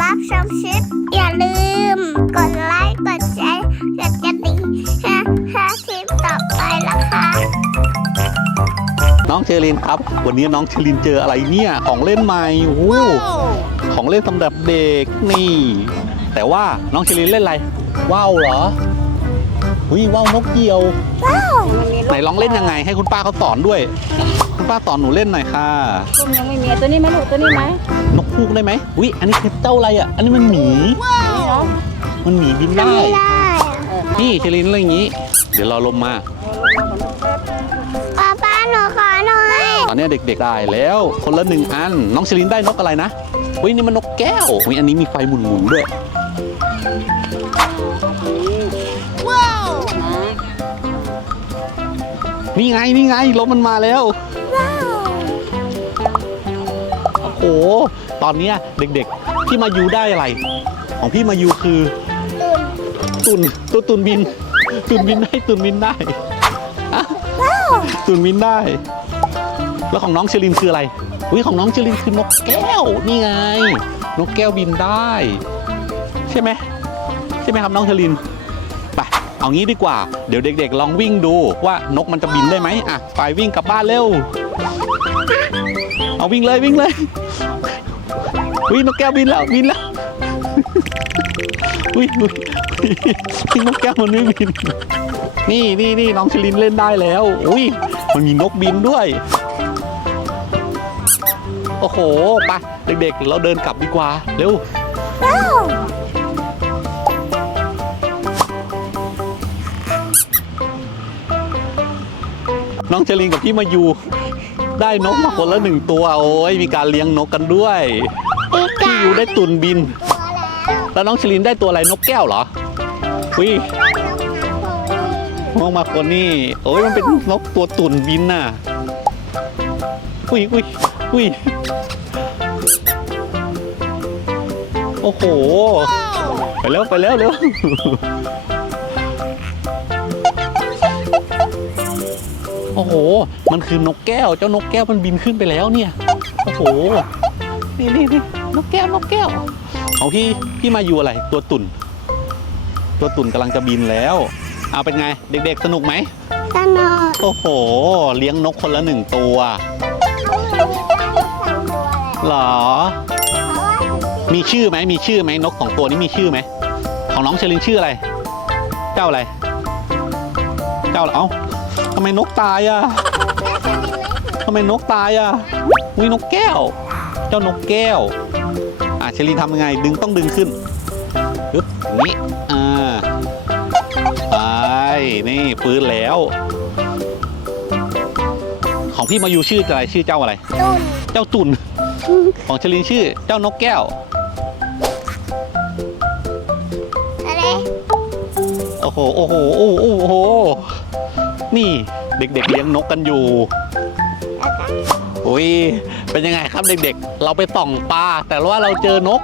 รับชมคลิปอย่าลืมกดไลค์กดแชร์กดกระดิ่งให้คลิปต่อไปนะคะ น้องเชลินครับวันนี้น้องเชลินเจออะไรเนี่ยของเล่นใหม่โอ้โหของเล่นสำหรับเด็กนี่แต่ว่าน้องเชลินเล่นอะไรว่าวเหรอว่าวนกเหยี่ยวไหนลองเล่นยังไงให้คุณป้าเขาสอนด้วยคุณป้าสอนหนูเล่นหน่อยค่ะ ตุ้มยังไม่มีตัวนี้ไหมลูกตัวนี้ไหม นกฮูกได้ไหมอันนี้คือเจ้าอะไรอ่ะอันนี้มันหมี นี่เหรอ มันหมีบินได้ ไม่ได้ นี่เชลินเล่นอย่างนี้เดี๋ยวเราลงมา ป้าหนูขอหน่อย ตอนนี้เด็กๆได้แล้วคนละ1 อันน้องเชลินได้นกอะไรนะนี่มันนกแก้วอันนี้มีไฟหมุนๆด้วยนี่ไงลมมันมาแล้วโอ้โหตอนนี้เด็กๆพี่มายูได้อะไรของพี่มายูคือตุ่นบินได้ตุ่นบินได้แล้วของน้องเชลินคืออะไรของน้องเชลินคือนกแก้วนี่ไงนกแก้วบินได้ใช่ไหมครับน้องเชลินไปเอางี้ดีกว่าเดี๋ยวเด็กๆลองวิ่งดูว่านกมันจะบินได้ไหมไปวิ่งกลับบ้านเร็วเอาวิ่งเลยนกแก้วบินแล้วนกแก้วมันไม่บินนี่น้องเชลินเล่นได้แล้วมันมีนกบินด้วยโอ้โหไปเด็กๆเราเดินกลับดีกว่าเร็วน้องเชลินกับพี่มายูได้นกมาคนละ1 ตัวมีการเลี้ยงนกกันด้วยพี่ยูได้ตุ่นบินแล้วน้องเชลินได้ตัวอะไรนกแก้วเหรอมองมาคนนี่มันเป็นนกตัวตุ่นบินน่ะโอ้โหไปแล้วเร็วโอ้โหมันคือนกแก้วเจ้านกแก้วมันบินขึ้นไปแล้วเนี่ยโอ้โหนี่นกแก้วของพี่มาอยู่อะไรตัวตุ่นกำลังจะบินแล้วเอาเป็นไงเด็กๆสนุกไหมสนุกโอ้โหเลี้ยงนกคนละ1 ตัวหรอมีชื่อไหมนก2 ตัวนี้มีชื่อไหมของน้องเชลินชื่ออะไรเจ้าอะไรทำไมนกตายนกแก้วเจ้านกแก้วเชลินทำยังไงต้องดึงขึ้นปึ๊บนี่ไปนี่ฟื้นแล้วของพี่มายูชื่ออะไรชื่อเจ้าอะไรเจ้าตุ่นของเชลินชื่อเจ้านกแก้วอะไรโอ้โหนี่เด็กๆเลี้ยงนกกันอยู่เป็นยังไงครับเด็กๆเราไปส่องปลาแต่ว่าเราเจอนก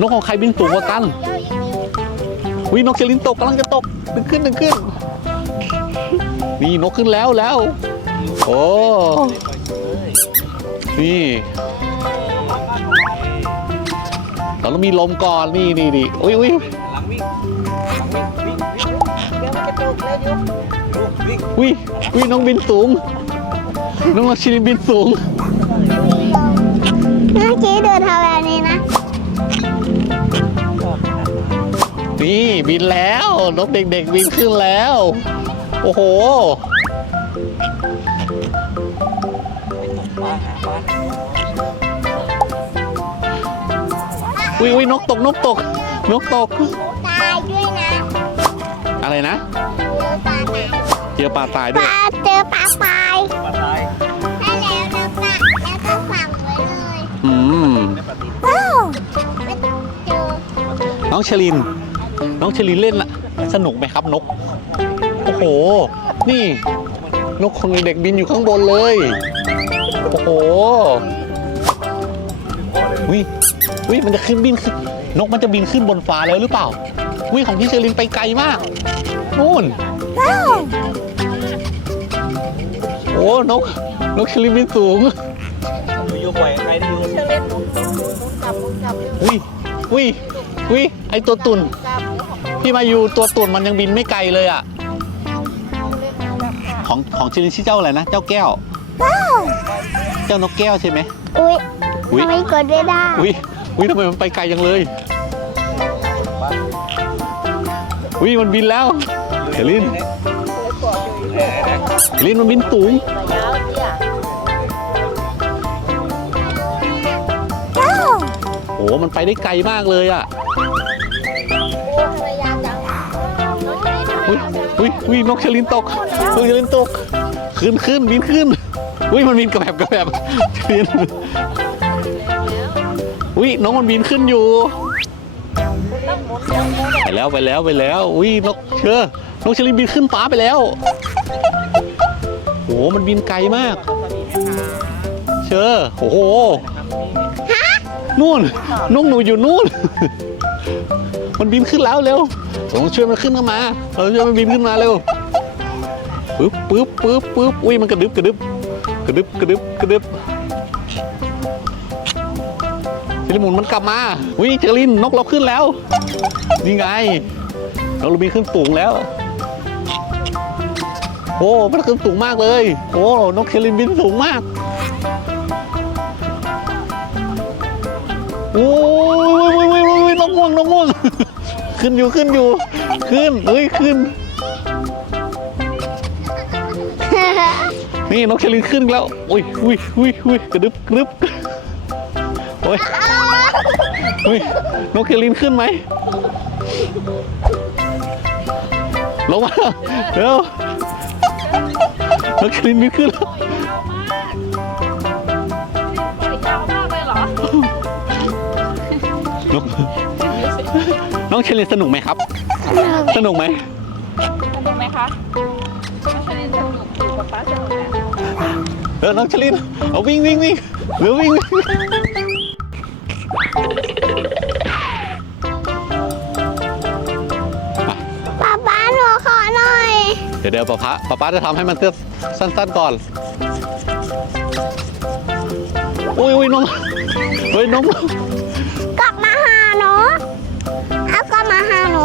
นกของใครบินสูงกว่ากันนกเชลินกำลังจะตกดึงขึ้นนี่นกขึ้นแล้วโอ้นี่เราต้องมีลมก่อนนี่หลังวิ่งน้องบินสูงน้องเชลินบินสูงเมื่อกี้เดินทำแบบนี้นะบินแล้วนกเด็กๆบินขึ้นแล้วโอ้โหนกตกตายด้วยนะอะไรนะเจอปลาตายด้วยเจอปลาตายให้แล้วก็ฝังไว้เลยน้องเชลินเล่นละสนุกไหมครับนกโอ้โหนี่นกของเด็กบินอยู่ข้างบนเลยโอ้โหมันจะขึ้นนกมันจะบินขึ้นบนฟ้าแล้วหรือเปล่าของพี่เชลินไปไกลมากนู่นนกเชลินบินสูงอยู่ปล่อยใครได้อยู่เชลิน อุ้ยอุ้ยอุ้ยไอตัวตุ่นพี่มาอยู่ตัวตุ่นมันยังบินไม่ไกลเลยอ่ะของชิลินชื่อเจ้าอะไรนะเจ้าแก้วเจ้านกแก้วใช่ไหม อุ้ย อุ้ย ทำไมกดไม่ได้ อุ้ยอุ้ยทำไมมันไปไกลจังเลยอุ้ยมันบินแล้วเฮลินมันบินสูงโอ้มันไปได้ไกลมากเลยอ่ะอุ้ยนกเชลินตกขึ้นบินขึ้นอุ้ยมันบินกระแบบบินอุ้ยน้องมันบินขึ้นอยู่ไปแล้วอุ้ยนกเชลินบินขึ้นฟ้าไปแล้วโอ้มันบินไกลมากโอ้โหนู่นนกหนูอยู่นู่นมันบินขึ้นแล้วเร็วต้องช่วยมันขึ้นมาเราช่วยมันบินขึ้นมาเร็วปึ๊บอุ้ยมันกระดึบเชลินหมุนมันกลับมาอุ้ยเชลินนกเราขึ้นแล้วนี่ไงนกเราบินขึ้นสูงแล้วโอ้มันขึ้นสูงมากเลยโอ้นกเชลินบินสูงมากโอ้ยนกม่วงขึ้นอยู่ขึ้นนี่นกเชลินขึ้นแล้วอุ้ยกระดึบโอ้ยนกเชลินขึ้นไหมลงมาเร็วนกเชลินบินขึ้นแล้วน้องเชลินสนุกไหมครับสนุกไหมคะน้องชลินสนุกอยู่กับป๊าสนุกไหม น้องเชลินเอาวิ่งหรือวิ่งป๊าหนูขอหน่อย เดี๋ยวป๊าจะทำให้มันสั้นๆก่อนอุ้ยน้องกลับมาหาหนูเอากลับมาหาหนู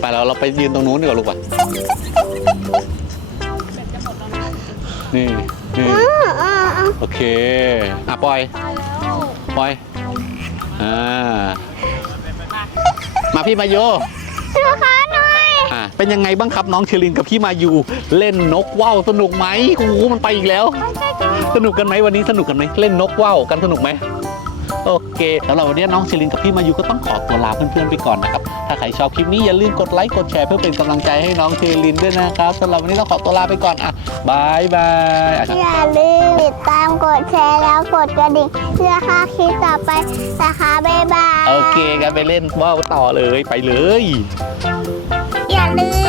ไปเราไปยืนตรงนู้นดีกว่าลูกป่ะนี่โอเคปล่อยมาพี่มาโย หนูขอหน่อย เป็นยังไงบ้างครับน้องเชลินกับพี่มายูเล่นนกว่าวสนุกไหมโอ้โหมันไปอีกแล้วสนุกกันไหมวันนี้สนุกกันไหมเล่นนกว่าวกันสนุกไหมโอเคสำหรับวันนี้น้องเชลินกับพี่มายูก็ต้องขอตัวลาเพื่อนๆไปก่อนนะครับถ้าใครชอบคลิปนี้อย่าลืมกดไลค์กดแชร์เพื่อเป็นกำลังใจให้น้องเชลินด้วยนะครับสำหรับวันนี้ต้องขอตัวลาไปก่อนบายอย่าลืมติดตามกดแชร์แล้วกดกระดิ่งเพื่อค่าคลิปต่อไปนะคะบ๊ายบายโอเคกันไปเล่นว่าวต่อเลยไปเลย อย่าลืม